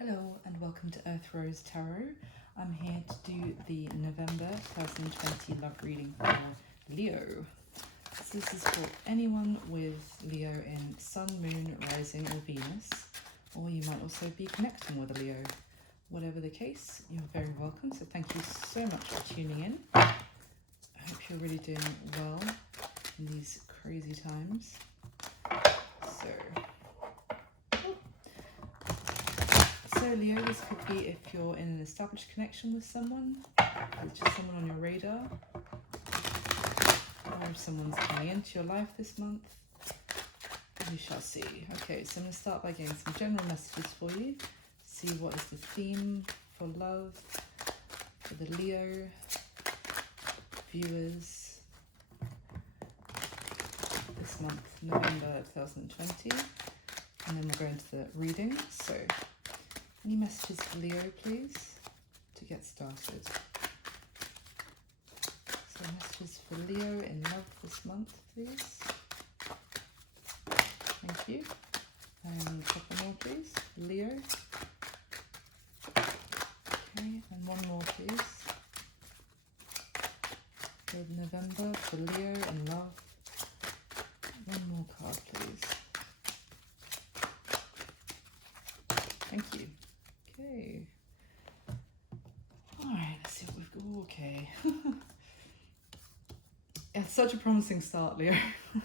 Hello and welcome to Earth Rose Tarot. I'm here to do the November 2020 love reading for Leo. So this is for anyone with Leo in Sun, Moon, Rising or Venus, or you might also be connecting with a Leo. Whatever the case, you're very welcome. So thank you so much for tuning in. I hope you're really doing well in these crazy times. So Leo, this could be if you're in an established connection with someone, it's just someone on your radar, or if someone's coming into your life this month, we shall see. Okay, so I'm going to start by getting some general messages for you, see what is the theme for love, for the Leo viewers this month, November 2020, and then we'll go into the reading. So any messages for Leo, please, to get started? So messages for Leo in love this month, please. Thank you. And a couple more, please. Leo. Okay, and one more, please. For November for Leo in love. One more card, please. Thank you. Okay. Alright, let's see what we've got. Okay. It's such a promising start, Leo. I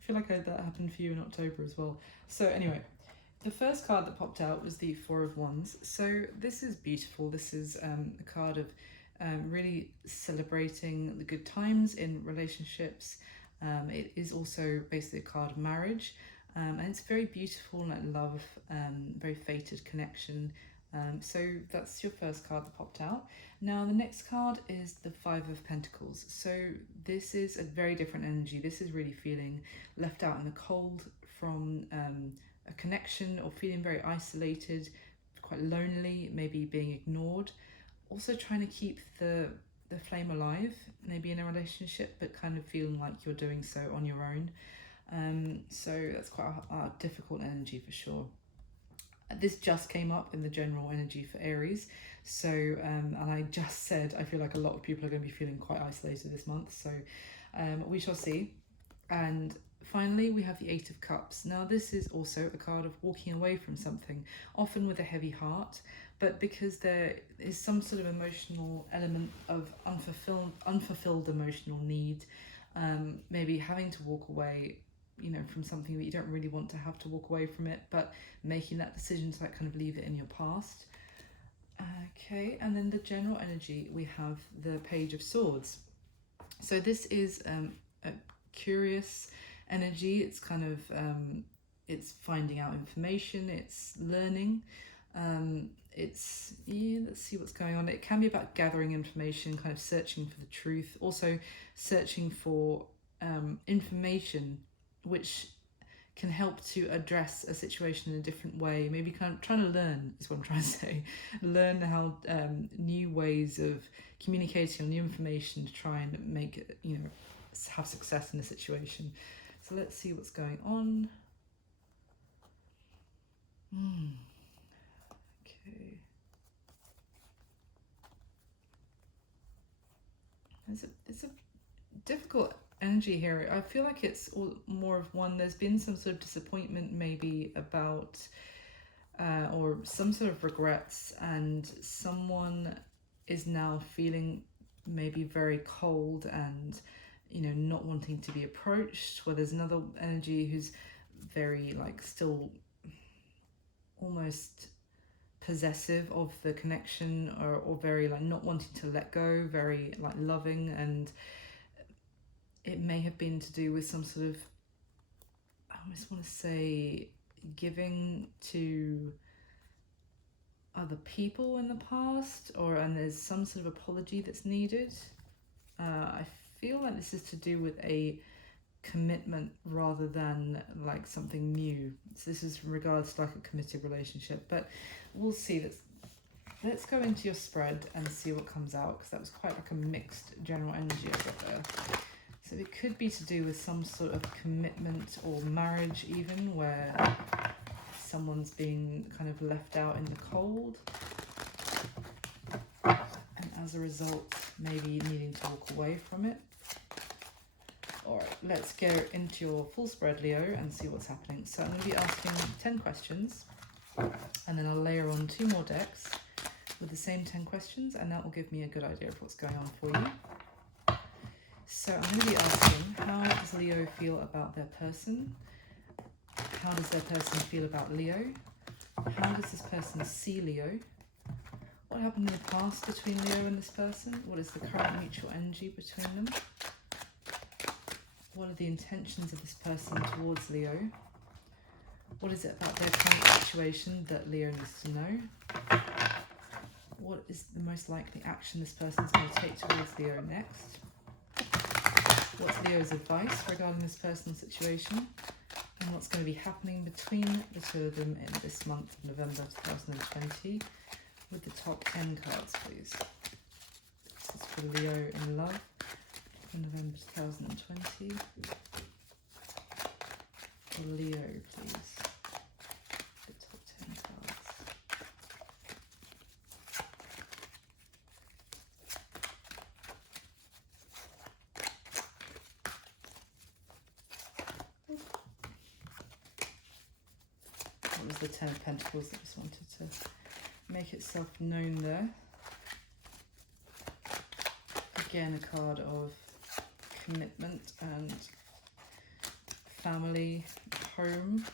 feel like that happened for you in October as well. So anyway, the first card that popped out was the Four of Wands. So this is beautiful. This is a card of really celebrating the good times in relationships. It is also basically a card of marriage. And it's very beautiful, like love, very fated connection. So that's your first card that popped out. Now the next card is the Five of Pentacles. So this is a very different energy. This is really feeling left out in the cold from a connection, or feeling very isolated, quite lonely, maybe being ignored. Also trying to keep the flame alive, maybe in a relationship, but kind of feeling like you're doing so on your own. So that's quite a difficult energy for sure. This just came up in the general energy for Aries. So, and I just said, I feel like a lot of people are going to be feeling quite isolated this month. So we shall see. And finally, we have the Eight of Cups. Now, this is also a card of walking away from something, often with a heavy heart, but because there is some sort of emotional element of unfulfilled emotional need, maybe having to walk away, you know, from something that you don't really want to have to walk away from it, but making that decision to like kind of leave it in your past. Okay, and then the general energy, we have the Page of Swords. So this is a curious energy. It's kind of it's finding out information, it's learning, it's let's see what's going on. It can be about gathering information, kind of searching for the truth, also searching for information which can help to address a situation in a different way. Maybe kind of trying to learn is what I'm trying to say. Learn how new ways of communicating on new information to try and make, you know, have success in a situation. So let's see what's going on. Okay. It's a difficult energy here. I feel like it's all more of one. There's been some sort of disappointment, maybe about or some sort of regrets, and someone is now feeling maybe very cold and, you know, not wanting to be approached. Where there's another energy who's very like still almost possessive of the connection, or very like not wanting to let go, very like loving, and it may have been to do with some sort of, I almost want to say, giving to other people in the past, and there's some sort of apology that's needed. I feel like this is to do with a commitment rather than like something new. So this is in regards to like a committed relationship, but we'll see. Let's go into your spread and see what comes out, because that was quite like a mixed general energy I got there. So it could be to do with some sort of commitment or marriage even, where someone's being kind of left out in the cold, and as a result, maybe needing to walk away from it. All right, let's go into your full spread, Leo, and see what's happening. So I'm going to be asking 10 questions, and then I'll layer on 2 more decks with the same 10 questions, and that will give me a good idea of what's going on for you. So I'm going to be asking, how does Leo feel about their person? How does their person feel about Leo? How does this person see Leo? What happened in the past between Leo and this person? What is the current mutual energy between them? What are the intentions of this person towards Leo? What is it about their current situation that Leo needs to know? What is the most likely action this person is going to take towards Leo next? What's Leo's advice regarding this person's situation? And what's going to be happening between the two of them in this month of November 2020 with the top 10 cards, please. This is for Leo in love for November 2020. For Leo, please. The top 10 cards. What was the 10 of Pentacles that just wanted to make itself known there? Again, a card of commitment and family, home.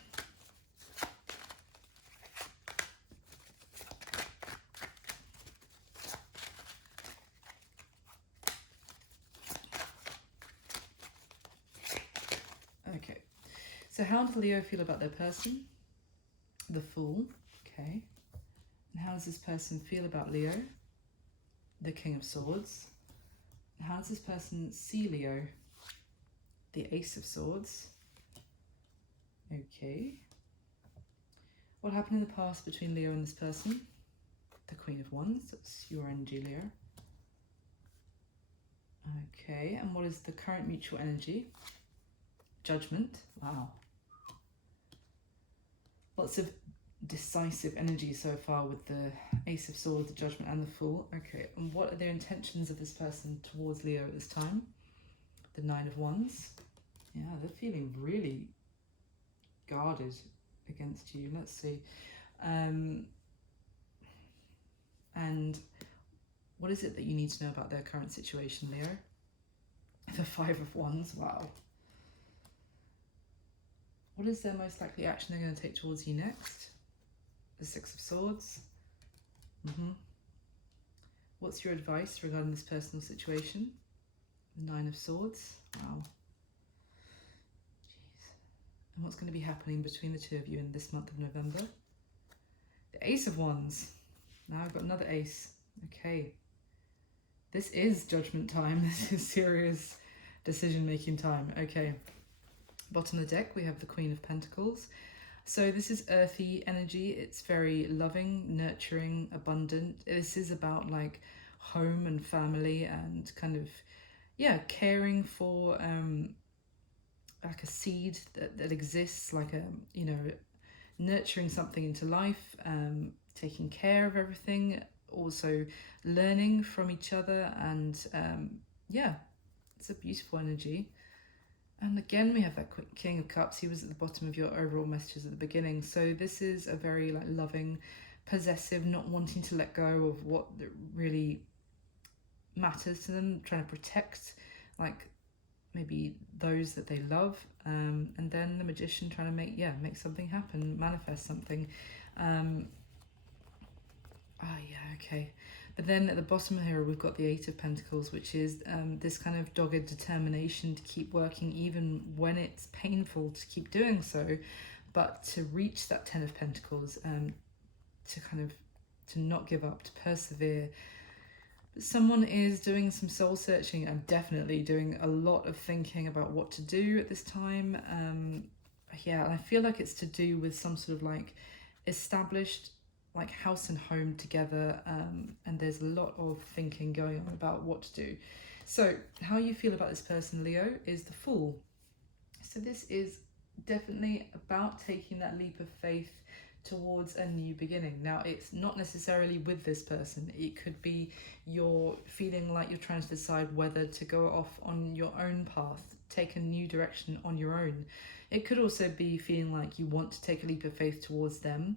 Okay, so how does Leo feel about their person? The Fool, okay. And how does this person feel about Leo? The King of Swords. And how does this person see Leo? The Ace of Swords. Okay. What happened in the past between Leo and this person? The Queen of Wands, that's your energy, Leo. Okay, and what is the current mutual energy? Judgment, wow. Lots of decisive energy so far with the Ace of Swords, the Judgment and the Fool. Okay, and what are the intentions of this person towards Leo at this time? The Nine of Wands. Yeah, they're feeling really guarded against you. Let's see. And what is it that you need to know about their current situation, Leo? The Five of Wands, wow. What is their most likely action they're going to take towards you next? The Six of Swords. What's your advice regarding this personal situation? The Nine of Swords. Wow. Jeez. And what's going to be happening between the two of you in this month of November? The Ace of Wands. Now I've got another ace. Okay. This is judgment time. This is serious decision-making time. Okay. Bottom of the deck, we have the Queen of Pentacles. So this is earthy energy. It's very loving, nurturing, abundant. This is about like home and family and kind of, yeah, caring for like a seed that exists, like a, you know, nurturing something into life, taking care of everything, also learning from each other, and yeah, it's a beautiful energy. And again, we have that King of Cups. He was at the bottom of your overall messages at the beginning. So this is a very like loving, possessive, not wanting to let go of what really matters to them, trying to protect like maybe those that they love. And then the Magician trying to make something happen, manifest something. Okay. But then at the bottom here, we've got the Eight of Pentacles, which is this kind of dogged determination to keep working even when it's painful to keep doing so, but to reach that Ten of Pentacles, to not give up, to persevere. But someone is doing some soul searching and definitely doing a lot of thinking about what to do at this time. And I feel like it's to do with some sort of like established like house and home together, and there's a lot of thinking going on about what to do. So how you feel about this person, Leo, is the Fool. So this is definitely about taking that leap of faith towards a new beginning. Now, it's not necessarily with this person. It could be you're feeling like you're trying to decide whether to go off on your own path, take a new direction on your own. It could also be feeling like you want to take a leap of faith towards them,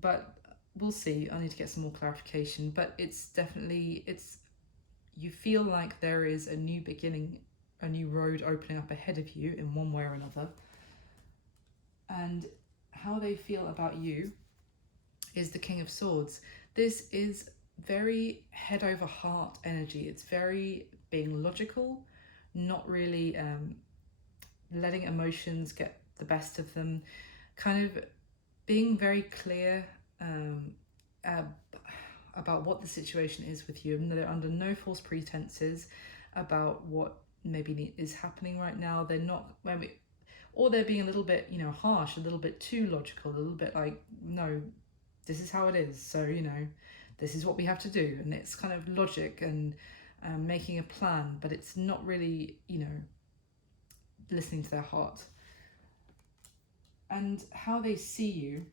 but we'll see. I need to get some more clarification, but it's definitely, you feel like there is a new beginning, a new road opening up ahead of you in one way or another. And how they feel about you is the King of Swords. This is very head over heart energy. It's very being logical, not really letting emotions get the best of them, kind of being very clear about what the situation is with you, and they're under no false pretenses about what maybe is happening right now. They're not, or they're being a little bit, harsh, a little bit too logical, a little bit like, no, this is how it is, so, this is what we have to do. And it's kind of logic and making a plan, but it's not really, listening to their heart. And how they see you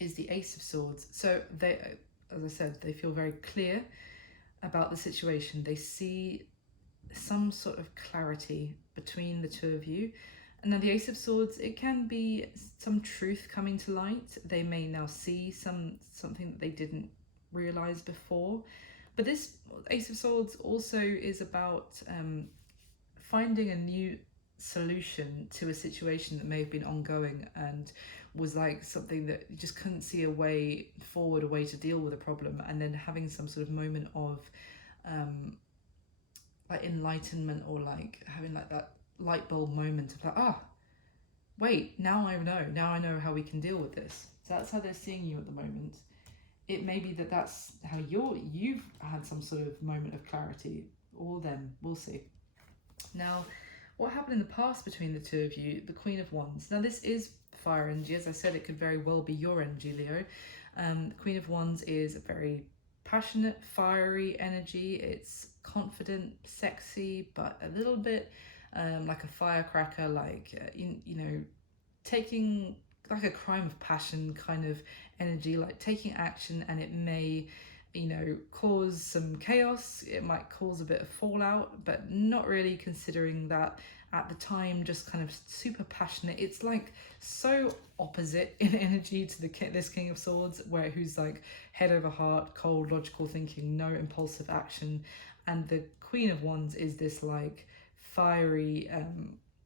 is the Ace of Swords. So they, as I said, they feel very clear about the situation. They see some sort of clarity between the two of you. And then the Ace of Swords, it can be some truth coming to light. They may now see something that they didn't realize before. But this Ace of Swords also is about finding a new solution to a situation that may have been ongoing and was like something that you just couldn't see a way forward, a way to deal with a problem, and then having some sort of moment of like enlightenment, or like having like that light bulb moment of like, wait, now I know how we can deal with this. So that's how they're seeing you at the moment. It may be that that's how you've had some sort of moment of clarity, or them, we'll see. Now, what happened in the past between the two of you? The Queen of Wands. Now, this is fire energy. As I said, it could very well be your energy, Leo. The Queen of Wands is a very passionate, fiery energy. It's confident, sexy, but a little bit like a firecracker, like, taking like a crime of passion kind of energy, like taking action, and it may, cause some chaos. It might cause a bit of fallout, but not really considering that at the time, just kind of super passionate. It's like so opposite in energy to this King of Swords, who's like head over heart, cold, logical thinking, no impulsive action. And the Queen of Wands is this like fiery,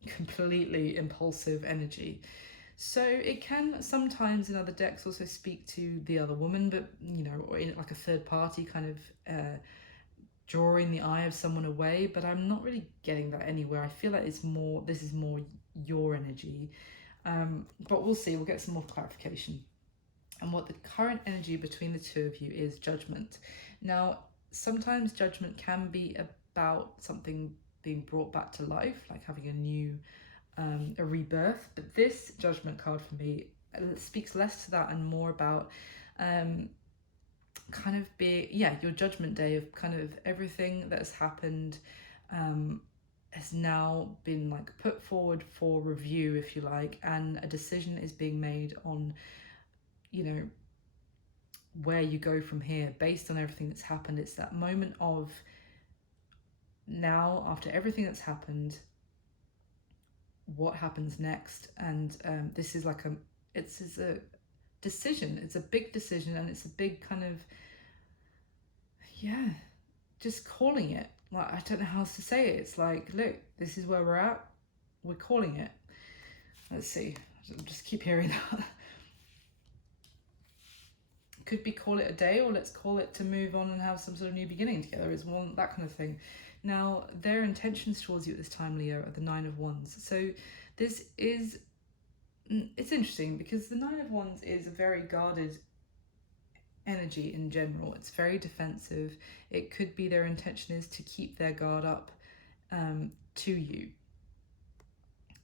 completely impulsive energy. So it can sometimes in other decks also speak to the other woman, but or in like a third party kind of drawing the eye of someone away. But I'm not really getting that anywhere. I feel like this is more your energy. But we'll see. We'll get some more clarification. And what the current energy between the two of you is Judgment. Now, sometimes Judgment can be about something being brought back to life, like having a new a rebirth, but this Judgment card for me speaks less to that and more about kind of your judgment day of kind of everything that has happened has now been like put forward for review, if you like, and a decision is being made on where you go from here based on everything that's happened. It's that moment of now, after everything that's happened, what happens next. And this is like a decision. It's a big decision, and it's a big kind of just calling it. Like, I don't know how else to say it. It's like, look, this is where we're at, we're calling it. Let's see, I'll just keep hearing that. Could be call it a day, or let's call it to move on and have some sort of new beginning together, is one, that kind of thing. Now, their intentions towards you at this time, Leo, are the Nine of Wands. So this is, it's interesting because the Nine of Wands is a very guarded energy in general. It's very defensive. It could be their intention is to keep their guard up to you.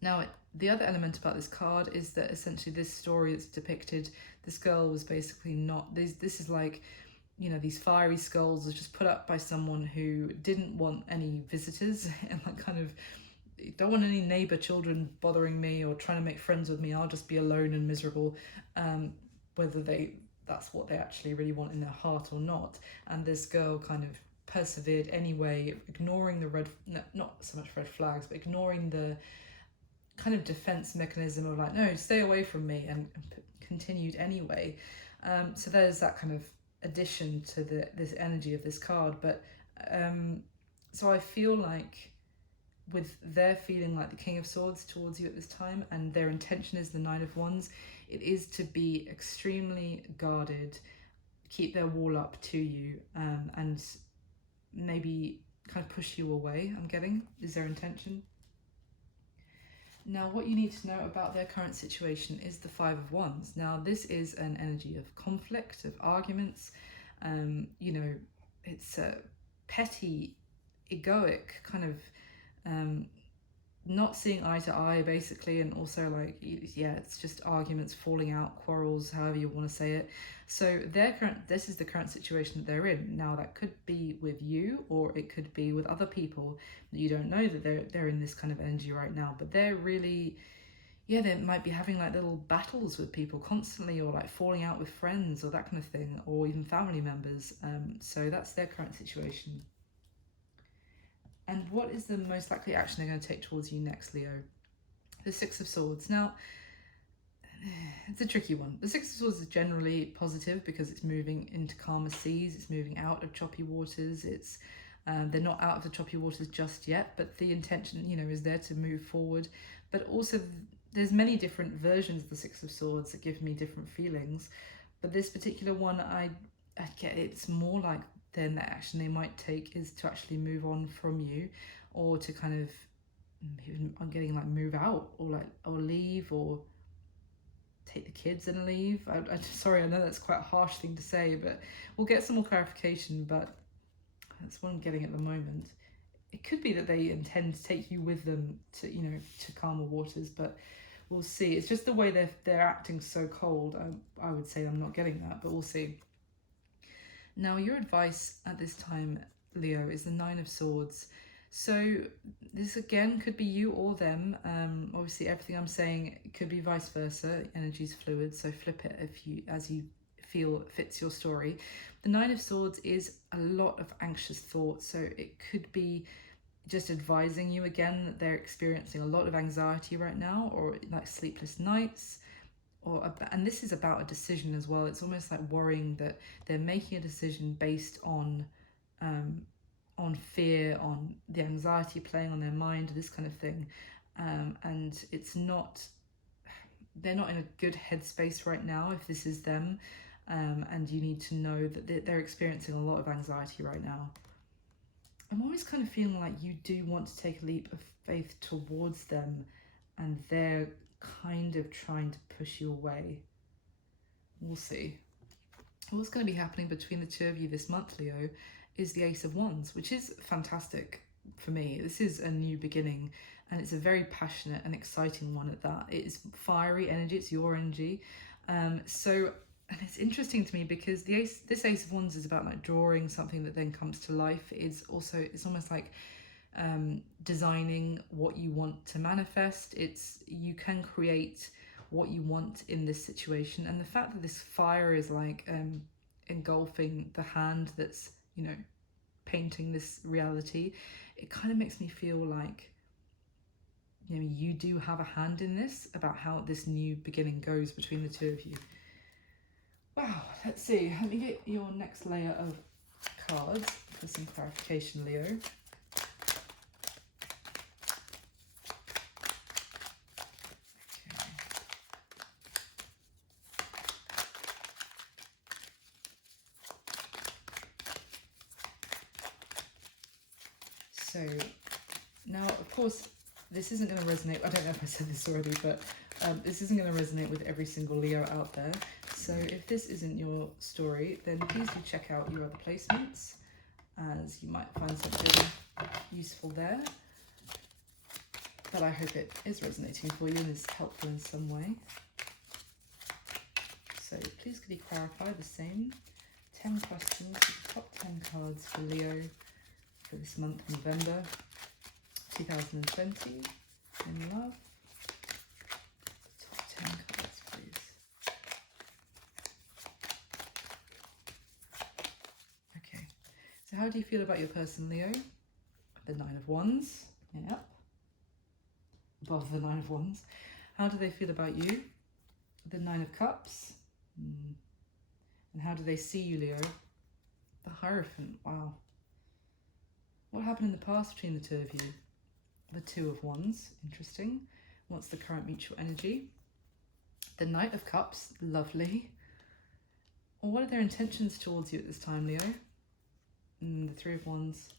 Now, the other element about this card is that essentially this story that's depicted, this girl was basically not, this is like, these fiery skulls was just put up by someone who didn't want any visitors, and like kind of, don't want any neighbour children bothering me or trying to make friends with me. I'll just be alone and miserable, whether that's what they actually really want in their heart or not. And this girl kind of persevered anyway, ignoring the not so much red flags, but ignoring the kind of defense mechanism of like, no, stay away from me, and continued anyway. So there's that kind of addition to this energy of this card. But so I feel like with their feeling like the King of Swords towards you at this time, and their intention is the Nine of Wands, it is to be extremely guarded, keep their wall up to you, and maybe kind of push you away, I'm getting, is their intention. Now, what you need to know about their current situation is the Five of Wands. Now, this is an energy of conflict, of arguments. You know, it's a petty, egoic kind of not seeing eye to eye, basically, and also like, yeah, it's just arguments, falling out, quarrels, however you want to say it. So this is the current situation that they're in. Now, that could be with you, or it could be with other people that you don't know that they're in this kind of energy right now, but they're really, yeah, they might be having like little battles with people constantly, or like falling out with friends or that kind of thing, or even family members. So that's their current situation. And what is the most likely action they're going to take towards you next, Leo? The Six of Swords. Now, it's a tricky one. The Six of Swords is generally positive because it's moving into calmer seas, it's moving out of choppy waters, it's they're not out of the choppy waters just yet, but the intention, you know, is there to move forward. But also there's many different versions of the Six of Swords that give me different feelings. But this particular one, I get it's more like then the action they might take is to actually move on from you, or to kind of, I'm getting like move out, or leave, or take the kids and leave. Sorry, I know that's quite a harsh thing to say, but we'll get some more clarification, but that's what I'm getting at the moment. It could be that they intend to take you with them to, you know, to calmer waters, but we'll see. It's just the way they're acting so cold. I would say I'm not getting that, but we'll see. Now, your advice at this time, Leo, is the Nine of Swords. So this again could be you or them. Obviously, everything I'm saying could be vice versa. Energy's fluid, so flip it as you feel fits your story. The Nine of Swords is a lot of anxious thoughts, so it could be just advising you again that they're experiencing a lot of anxiety right now, or like sleepless nights. And this is about a decision as well. It's almost like worrying that they're making a decision based on fear, on the anxiety playing on their mind, this kind of thing. And they're not in a good headspace right now if this is them. And you need to know that they're experiencing a lot of anxiety right now. I'm always kind of feeling like you do want to take a leap of faith towards them, and they're kind of trying to push you away. We'll see. What's going to be happening between the two of you this month, Leo, is the Ace of Wands, which is fantastic for me. This is a new beginning, and it's a very passionate and exciting one at that. It is fiery energy, it's your energy. And it's interesting to me because this Ace of Wands is about like drawing something that then comes to life. It's almost like designing what you want to manifest. You can create what you want in this situation, and the fact that this fire is like engulfing the hand that's, you know, painting this reality, it kind of makes me feel like, you know, you do have a hand in this, about how this new beginning goes between the two of you. Wow, let's see, let me get your next layer of cards for some clarification, Leo. So now, of course, this isn't going to resonate. I don't know if I said this already, but this isn't going to resonate with every single Leo out there. So if this isn't your story, then please do check out your other placements, as you might find something useful there. But I hope it is resonating for you and is helpful in some way. So please could you clarify the same 10 questions, the top 10 cards for Leo for this month, November 2020. in love. Top 10 cards, please. Okay, so how do you feel about your person, Leo? The Nine of Wands, yep. Above the Nine of Wands. How do they feel about you? The Nine of Cups. And how do they see you, Leo? The Hierophant, wow. What happened in the past between the two of you? The Two of Wands, interesting. What's the current mutual energy? The Knight of Cups, lovely. Or what are their intentions towards you at this time, Leo? The Three of Wands.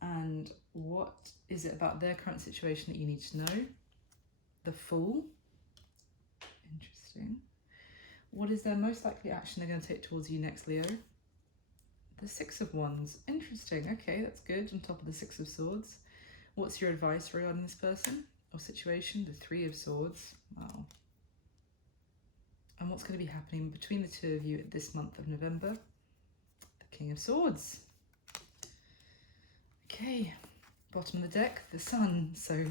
And what is it about their current situation that you need to know? The Fool. Interesting. What is their most likely action they're going to take towards you next, Leo? The Six of Wands. Interesting. Okay, that's good. On top of the Six of Swords. What's your advice regarding this person or situation? The Three of Swords. Wow. And what's going to be happening between the two of you at this month of November? The King of Swords. Okay, bottom of the deck, the Sun. So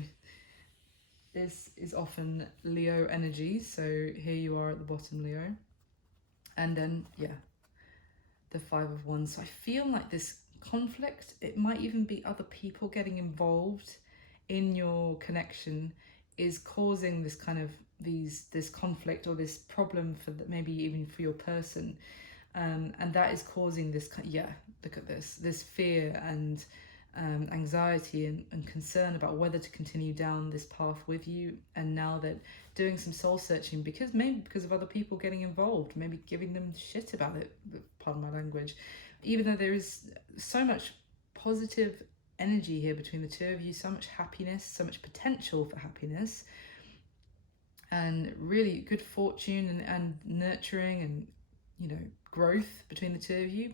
this is often Leo energy. So here you are at the bottom, Leo. And then, yeah, the Five of Wands. So I feel like this conflict, it might even be other people getting involved in your connection, is causing this kind of this conflict or this problem for maybe even for your person. And that is causing this, yeah, look at this fear and anxiety and concern about whether to continue down this path with you. And now that doing some soul searching, because of other people getting involved, maybe giving them shit about it, pardon my language, even though there is so much positive energy here between the two of you, so much happiness, so much potential for happiness, and really good fortune and nurturing and, you know, growth between the two of you,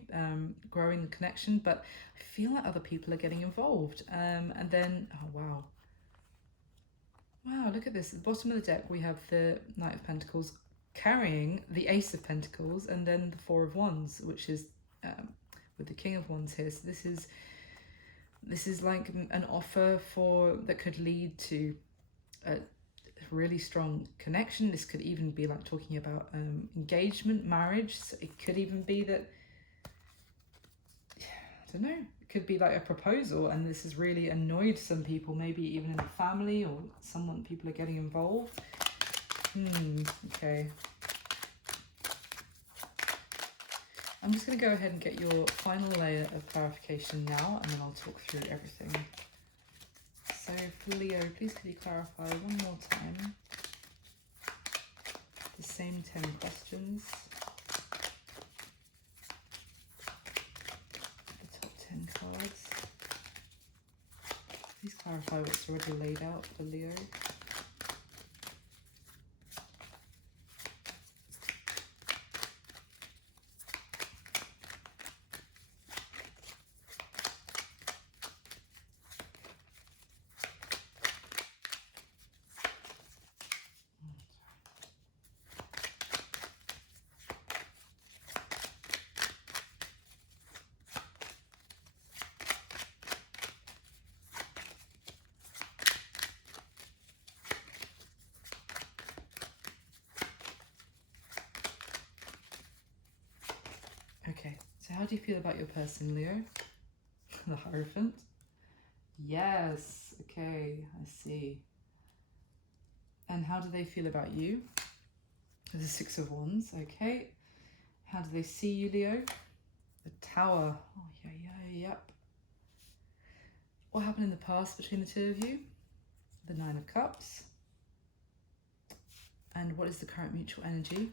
growing the connection. But I feel like other people are getting involved. And then, oh wow, look at this. At the bottom of the deck we have the Knight of Pentacles carrying the Ace of Pentacles, and then the Four of Wands, which is with the King of Wands here. So this is like an offer that could lead to a really strong connection. This could even be like talking about engagement, marriage. So it could even be that, I don't know, it could be like a proposal, and this has really annoyed some people, maybe even in the family or someone, people are getting involved. Okay. I'm just going to go ahead and get your final layer of clarification now, and then I'll talk through everything. So for Leo, please could you clarify one more time the same 10 questions, the top 10 cards. Please clarify what's already laid out for Leo. Okay, so how do you feel about your person, Leo? The Hierophant. Yes, okay, I see. And how do they feel about you? The Six of Wands, okay. How do they see you, Leo? The Tower. Oh, yep. What happened in the past between the two of you? The Nine of Cups. And what is the current mutual energy?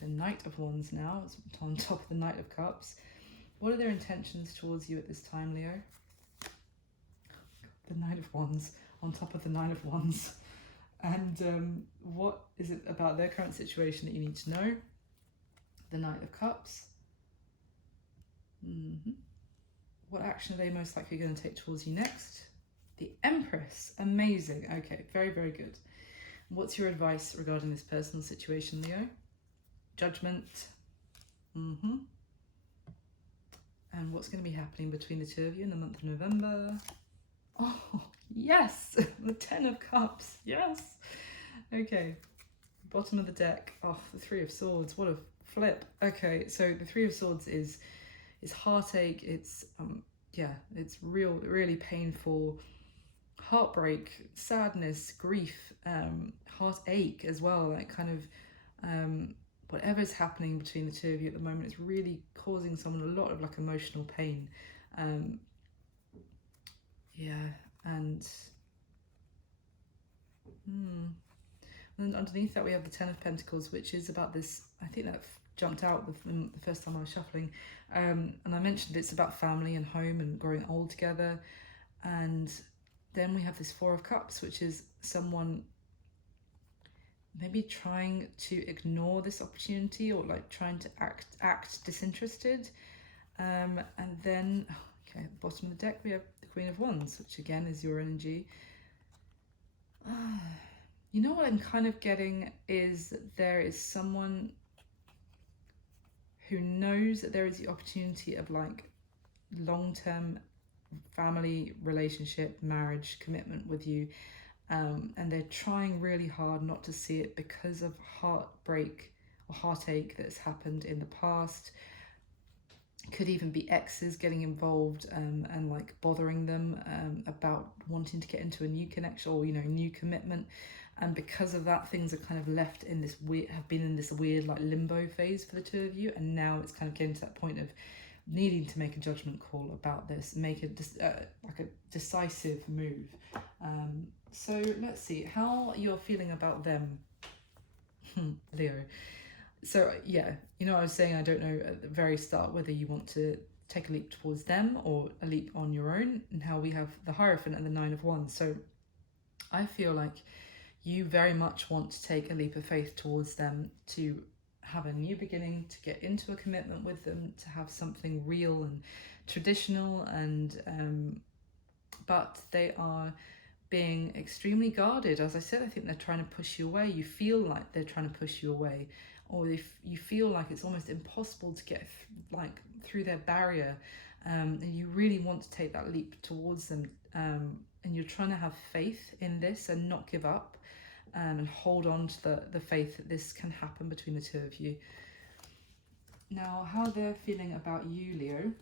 The Knight of Wands now, it's on top of the Knight of Cups. What are their intentions towards you at this time, Leo? The Knight of Wands on top of the Nine of Wands. And what is it about their current situation that you need to know? The Knight of Cups. What action are they most likely going to take towards you next? The Empress. Amazing. Okay, very, very good. What's your advice regarding this personal situation, Leo? Judgment. And what's going to be happening between the two of you in the month of November? Oh, Yes, the Ten of Cups. Yes. Okay, bottom of the deck. Oh, the Three of Swords. What a flip. Okay, so the Three of Swords is heartache. It's yeah, it's really painful. Heartbreak, sadness, grief, heartache as well. Like kind of whatever's happening between the two of you at the moment is really causing someone a lot of like emotional pain. Um, yeah, and and underneath that we have the Ten of Pentacles, which is about this. I think that jumped out the first time I was shuffling, and I mentioned it's about family and home and growing old together. And then we have this Four of Cups, which is someone maybe trying to ignore this opportunity or like trying to act disinterested. And then, okay, at the bottom of the deck we have the Queen of Wands, which again is your energy. You know what I'm kind of getting is that there is someone who knows that there is the opportunity of like long-term family relationship, marriage, commitment with you, and they're trying really hard not to see it because of heartbreak or heartache that's happened in the past. Could even be exes getting involved and like bothering them about wanting to get into a new connection or, you know, new commitment. And because of that, things are kind of left in this weird, have been in this weird like limbo phase for the two of you. And now it's kind of getting to that point of needing to make a judgment call about this, make a like a decisive move. So let's see how you're feeling about them, Leo. So yeah, you know, I was saying I don't know at the very start whether you want to take a leap towards them or a leap on your own, and how we have the Hierophant and the Nine of Wands. So I feel like you very much want to take a leap of faith towards them, to have a new beginning, to get into a commitment with them, to have something real and traditional, and but they are being extremely guarded. As I said, I think they're trying to push you away. You feel like they're trying to push you away, or if you feel like it's almost impossible to get through their barrier, and you really want to take that leap towards them, and you're trying to have faith in this and not give up, and hold on to the faith that this can happen between the two of you. Now, how they're feeling about you, Leo.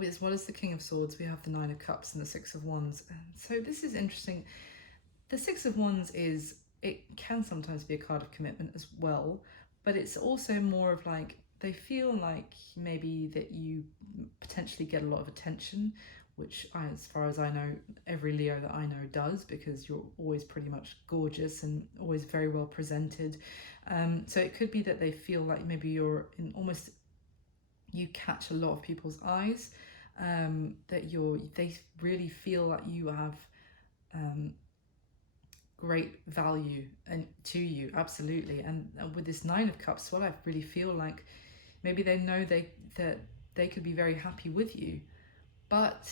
As well as the King of Swords, we have the Nine of Cups and the Six of Wands. So this is interesting. The Six of Wands it can sometimes be a card of commitment as well, but it's also more of like, they feel like maybe that you potentially get a lot of attention, which as far as I know, every Leo that I know does, because you're always pretty much gorgeous and always very well presented. So it could be that they feel like maybe you're in almost, you catch a lot of people's eyes, that they really feel like you have great value and to you, absolutely. And with this Nine of Cups, what I really feel like maybe they know that they could be very happy with you, but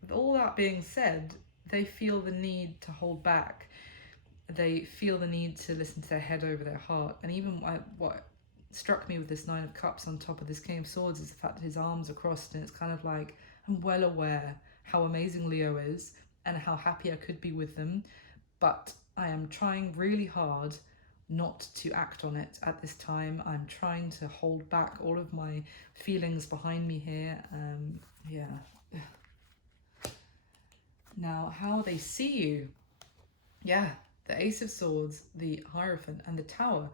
with all that being said, they feel the need to hold back. They feel the need to listen to their head over their heart. And even what struck me with this Nine of Cups on top of this King of Swords is the fact that his arms are crossed, and it's kind of like, I'm well aware how amazing Leo is and how happy I could be with them, but I am trying really hard not to act on it at this time. I'm trying to hold back all of my feelings behind me here. Yeah. Now, how they see you. Yeah, the Ace of Swords, the Hierophant, and the Tower.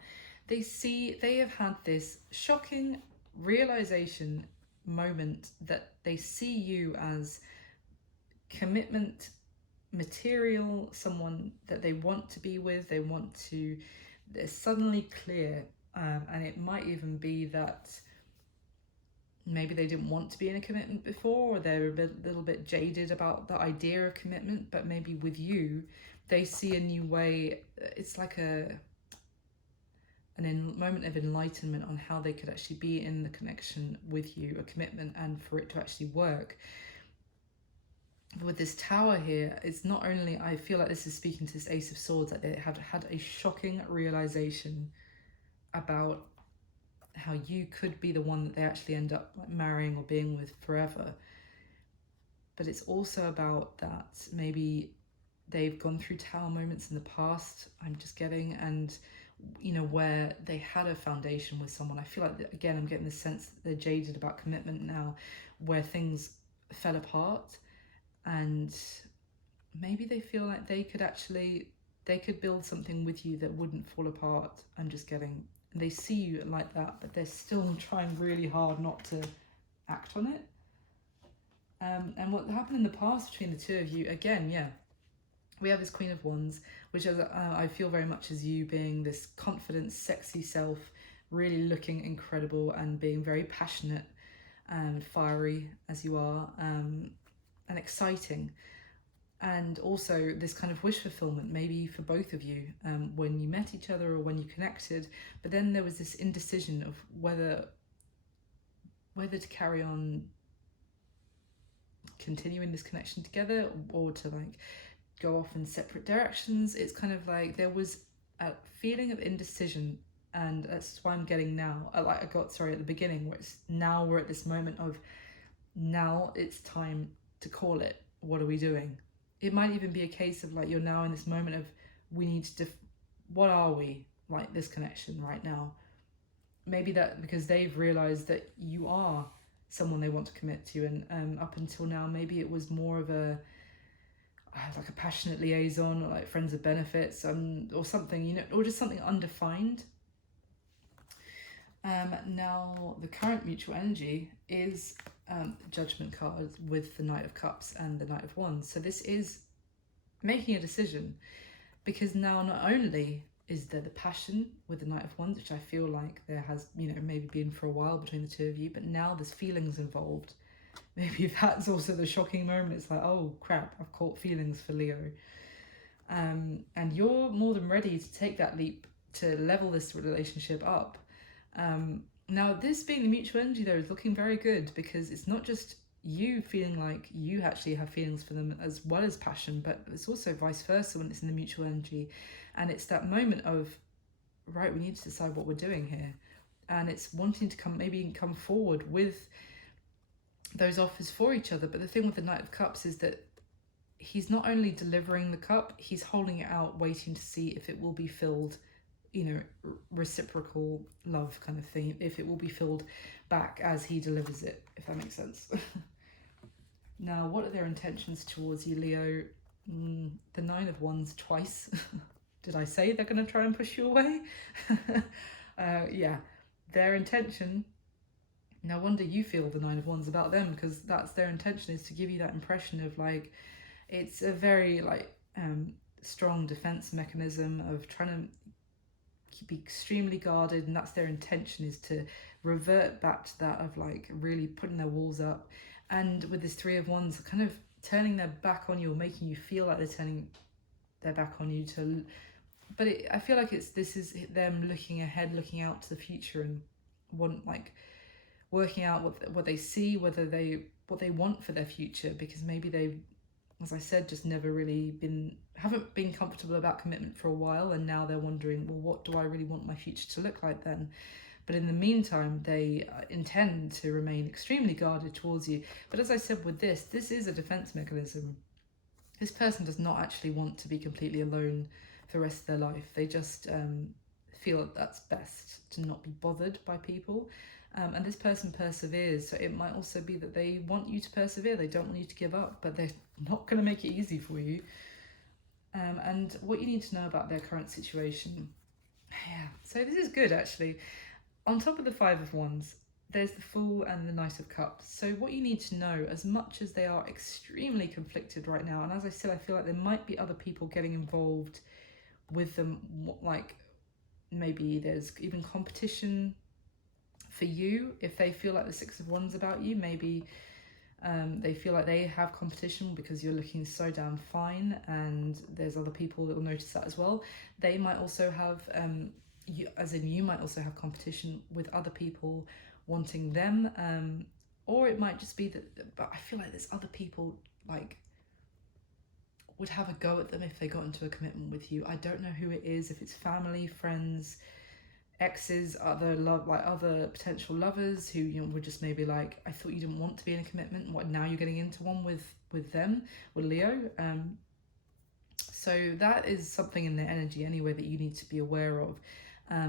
They have had this shocking realization moment that they see you as commitment material, someone that they want to be with, they're suddenly clear, and it might even be that maybe they didn't want to be in a commitment before, or they're a little bit jaded about the idea of commitment, but maybe with you, they see a new way. It's like a moment of enlightenment on how they could actually be in the connection with you, a commitment, and for it to actually work. With this Tower here, it's not only, I feel like this is speaking to this Ace of Swords, that they have had a shocking realization about how you could be the one that they actually end up marrying or being with forever. but it's also about that maybe they've gone through tower moments in the past, I'm just getting, and where they had a foundation with someone. I feel like, again, I'm getting the sense that they're jaded about commitment now, where things fell apart, and maybe they feel like they could build something with you that wouldn't fall apart. I'm just getting, and they see you like that, but they're still trying really hard not to act on it. And what happened in the past between the two of you, again, yeah, we have this Queen of Wands, which is, I feel very much as you being this confident, sexy self, really looking incredible and being very passionate and fiery as you are, and exciting. And also this kind of wish fulfillment, maybe for both of you, when you met each other or when you connected. But then there was this indecision of whether to carry on continuing this connection together, or to like go off in separate directions. It's kind of like there was a feeling of indecision, and that's why I'm getting now. At the beginning, where it's now we're at this moment of, now it's time to call it. What are we doing? It might even be a case of like, you're now in this moment of, we need to what are we, like, this connection right now? Maybe that because they've realized that you are someone they want to commit to, and up until now maybe it was more of a like a passionate liaison, or like friends of benefits, or something, or just something undefined. Now the current mutual energy is Judgment card with the Knight of Cups and the Knight of Wands. So this is making a decision, because now not only is there the passion with the Knight of Wands, which I feel like there has, maybe been for a while between the two of you, but now there's feelings involved. Maybe that's also the shocking moment. It's like, oh crap, I've caught feelings for Leo. And you're more than ready to take that leap to level this relationship up. Now, this being the mutual energy, though, is looking very good, because it's not just you feeling like you actually have feelings for them as well as passion, but it's also vice versa when it's in the mutual energy. And it's that moment of, right, we need to decide what we're doing here. And it's wanting to come forward with those offers for each other. But the thing with the Knight of Cups is that he's not only delivering the cup, he's holding it out, waiting to see if it will be filled, reciprocal love kind of thing, if it will be filled back as he delivers it, if that makes sense. Now, what are their intentions towards you, Leo? The Nine of Wands twice. Did I say they're going to try and push you away? Yeah, their intention. No wonder you feel the Nine of Wands about them, because that's their intention, is to give you that impression of like, it's a very strong defense mechanism of trying to be extremely guarded, and that's their intention, is to revert back to that of like really putting their walls up. And with this Three of Wands, kind of turning their back on you, or making you feel like they're turning their back on you but I feel like this is them looking ahead, looking out to the future, and working out what they see, what they want for their future, because maybe they've, as I said, just never really haven't been comfortable about commitment for a while, and now they're wondering, well, what do I really want my future to look like then? But in the meantime, they intend to remain extremely guarded towards you. But as I said, with this is a defense mechanism. This person does not actually want to be completely alone for the rest of their life. They just feel that that's best to not be bothered by people. And this person perseveres, so it might also be that they want you to persevere. They don't want you to give up, but they're not going to make it easy for you. And what you need to know about their current situation. Yeah, so this is good, actually. On top of the Five of Wands, there's the Fool and the Knight of Cups. So what you need to know, as much as they are extremely conflicted right now, and as I said, I feel like there might be other people getting involved with them, like maybe there's even competition for you. If they feel like the Six of Wands about you, maybe they feel like they have competition because you're looking so damn fine, and there's other people that will notice that as well. They might also have you might also have competition with other people wanting them, or it might just be that, but I feel like there's other people like would have a go at them if they got into a commitment with you. I don't know who it is, if it's family, friends, exes, other other potential lovers who, you know, were just maybe like, I thought you didn't want to be in a commitment, what, now you're getting into one with them, with Leo. So that is something in their energy anyway that you need to be aware of,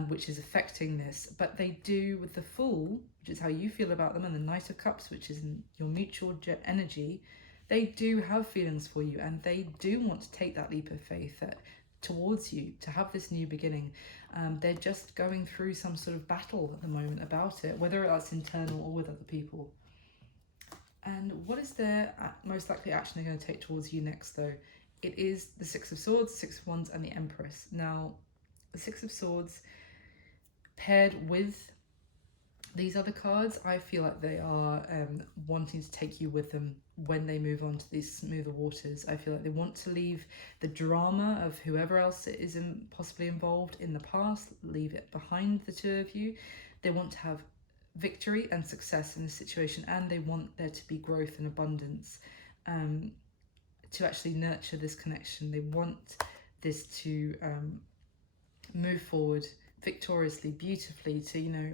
which is affecting this. But they do, with the Fool, which is how you feel about them, and the Knight of Cups, which is in your mutual energy, they do have feelings for you, and they do want to take that leap of faith towards you, to have this new beginning. They're just going through some sort of battle at the moment about it, whether that's internal or with other people. And what is their most likely action they're going to take towards you next, though? It is the Six of Swords, Six of Wands, and the Empress. Now, the Six of Swords paired with these other cards, I feel like they are wanting to take you with them when they move on to these smoother waters. I feel like they want to leave the drama of whoever else is possibly involved in the past, leave it behind the two of you. They want to have victory and success in this situation, and they want there to be growth and abundance, to actually nurture this connection. They want this to move forward victoriously, beautifully, to, you know,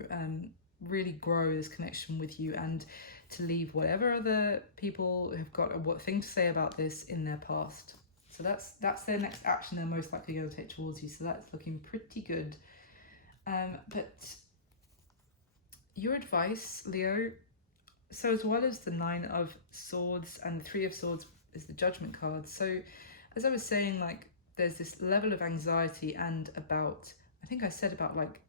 really grow this connection with you, and to leave whatever other people have got what thing to say about this in their past. So that's their next action they're most likely going to take towards you. So that's looking pretty good. But your advice, Leo, so as well as the Nine of Swords and the Three of Swords is the Judgment card. So as I was saying, like, there's this level of anxiety, and about, I think I said about like,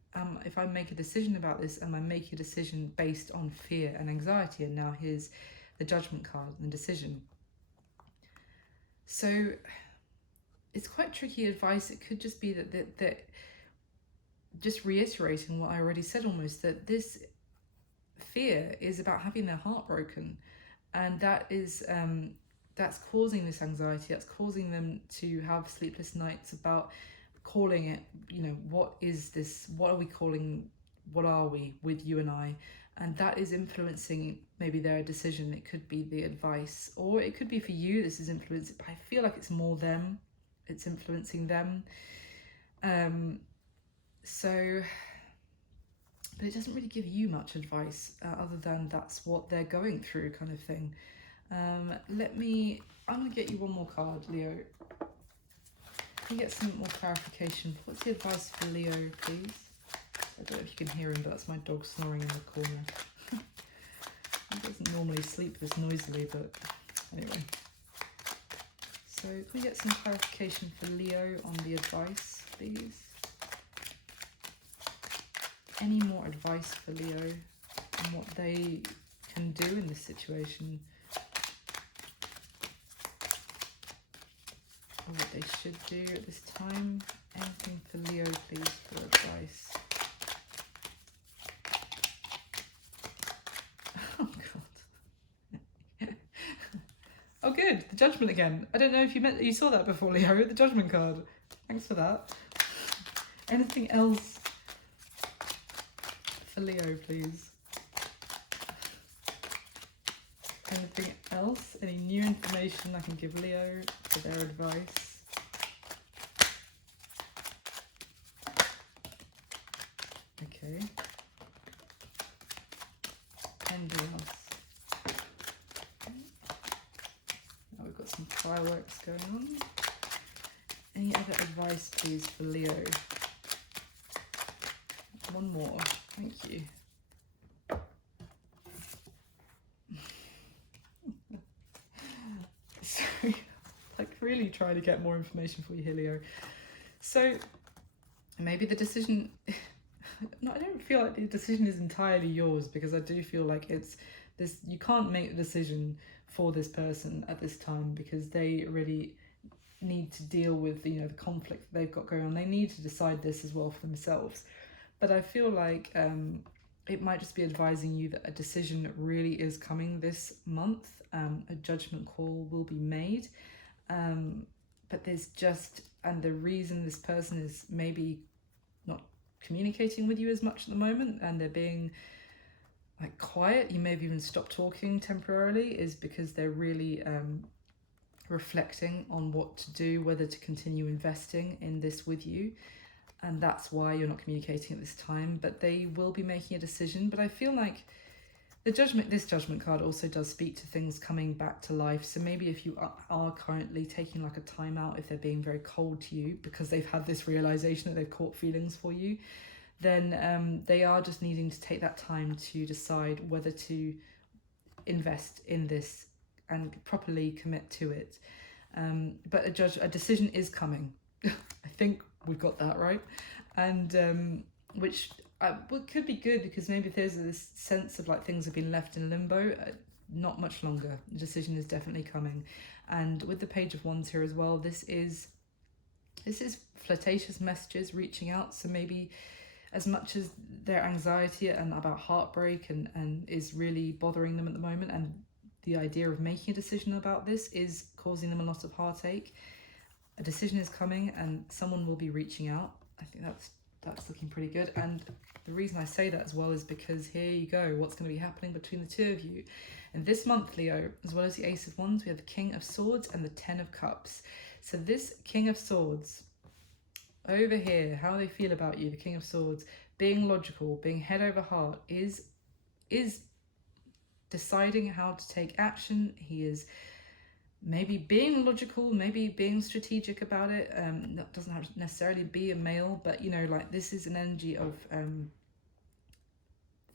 if I make a decision about this, am I making a decision based on fear and anxiety? And now here's the Judgment card and the decision. So it's quite tricky advice. It could just be that just reiterating what I already said almost, that this fear is about having their heart broken, and that is that's causing this anxiety, that's causing them to have sleepless nights about calling it, you know, what is this, what are we calling, what are we with you and I? And that is influencing maybe their decision. It could be the advice, or it could be for you, this is influencing, but I feel like it's more them, it's influencing them. So, but it doesn't really give you much advice other than that's what they're going through, kind of thing. I'm going to get you one more card, Leo. Can you get some more clarification? What's the advice for Leo, please? I don't know if you can hear him, but that's my dog snoring in the corner. He doesn't normally sleep this noisily, but anyway. So can we get some clarification for Leo on the advice, please? Any more advice for Leo on what they can do in this situation? Or what they should do at this time? Anything for Leo, please, for advice? Oh, God. Oh, good. The Judgment again. I don't know if you saw that before, Leo, the Judgment card. Thanks for that. Anything else for Leo, please? Anything else? Any new information I can give Leo for their advice? Okay. Anything else? Now we've got some fireworks going on. Any other advice, please, for Leo? One more. Thank you. So, like, really trying to get more information for you here, Leo. So, maybe the decision... No, I don't feel like the decision is entirely yours, because I do feel like it's this. You can't make the decision for this person at this time, because they really need to deal with, you know, the conflict that they've got going on. They need to decide this as well for themselves. But I feel like it might just be advising you that a decision really is coming this month. A judgment call will be made. But there's just, and the reason this person is maybe not communicating with you as much at the moment, and they're being like quiet, you may have even stopped talking temporarily, is because they're really reflecting on what to do, whether to continue investing in this with you. and that's why you're not communicating at this time, but they will be making a decision. But I feel like this judgment card also does speak to things coming back to life. So maybe if you are currently taking like a time out, if they're being very cold to you because they've had this realization that they've caught feelings for you, then they are just needing to take that time to decide whether to invest in this and properly commit to it. But a decision is coming. I think we've got that right. And which could be good, because maybe if there's this sense of like things have been left in limbo, not much longer. The decision is definitely coming. And with the Page of Wands here as well, this is flirtatious messages reaching out. So maybe as much as their anxiety and about heartbreak and is really bothering them at the moment, and the idea of making a decision about this is causing them a lot of heartache, a decision is coming and someone will be reaching out. I think that's looking pretty good. And the reason I say that as well is because here you go, what's going to be happening between the two of you. And this month, Leo, as well as the Ace of Wands, we have the King of Swords and the Ten of Cups. So this King of Swords over here, how they feel about you, the King of Swords, being logical, being head over heart, is deciding how to take action. He is maybe being logical, maybe being strategic about it. That doesn't have to necessarily be a male, but you know, like this is an energy of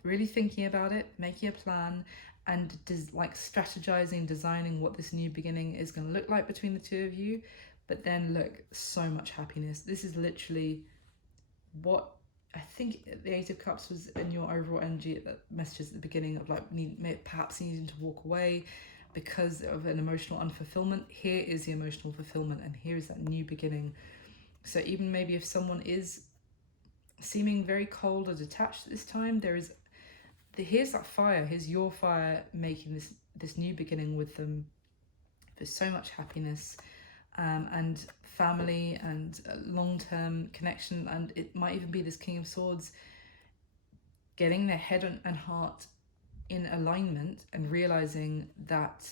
really thinking about it, making a plan, and like strategizing, designing what this new beginning is going to look like between the two of you. But then look, so much happiness. This is literally what I think the Eight of Cups was in your overall energy at the messages at the beginning of like perhaps needing to walk away because of an emotional unfulfillment. Here is the emotional fulfillment, and here is that new beginning. So even maybe if someone is seeming very cold or detached at this time, here's that fire. Here's your fire making this new beginning with them. There's so much happiness and family and long-term connection, and it might even be this King of Swords getting their head and heart in alignment and realizing that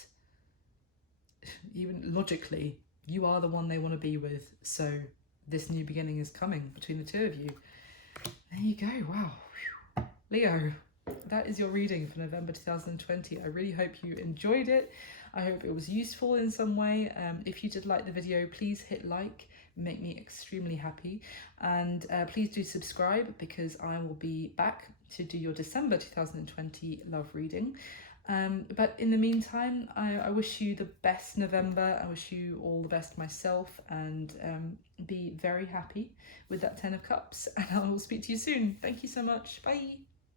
even logically you are the one they want to be with. So this new beginning is coming between the two of you. There you go. Wow. Leo, that is your reading for November 2020. I really hope you enjoyed it. I hope it was useful in some way. If you did like the video, please hit like, make me extremely happy. And please do subscribe, because I will be back to do your December 2020 love reading. But in the meantime, I wish you the best November. I wish you all the best myself, and be very happy with that 10 of Cups. And I will speak to you soon. Thank you so much. Bye.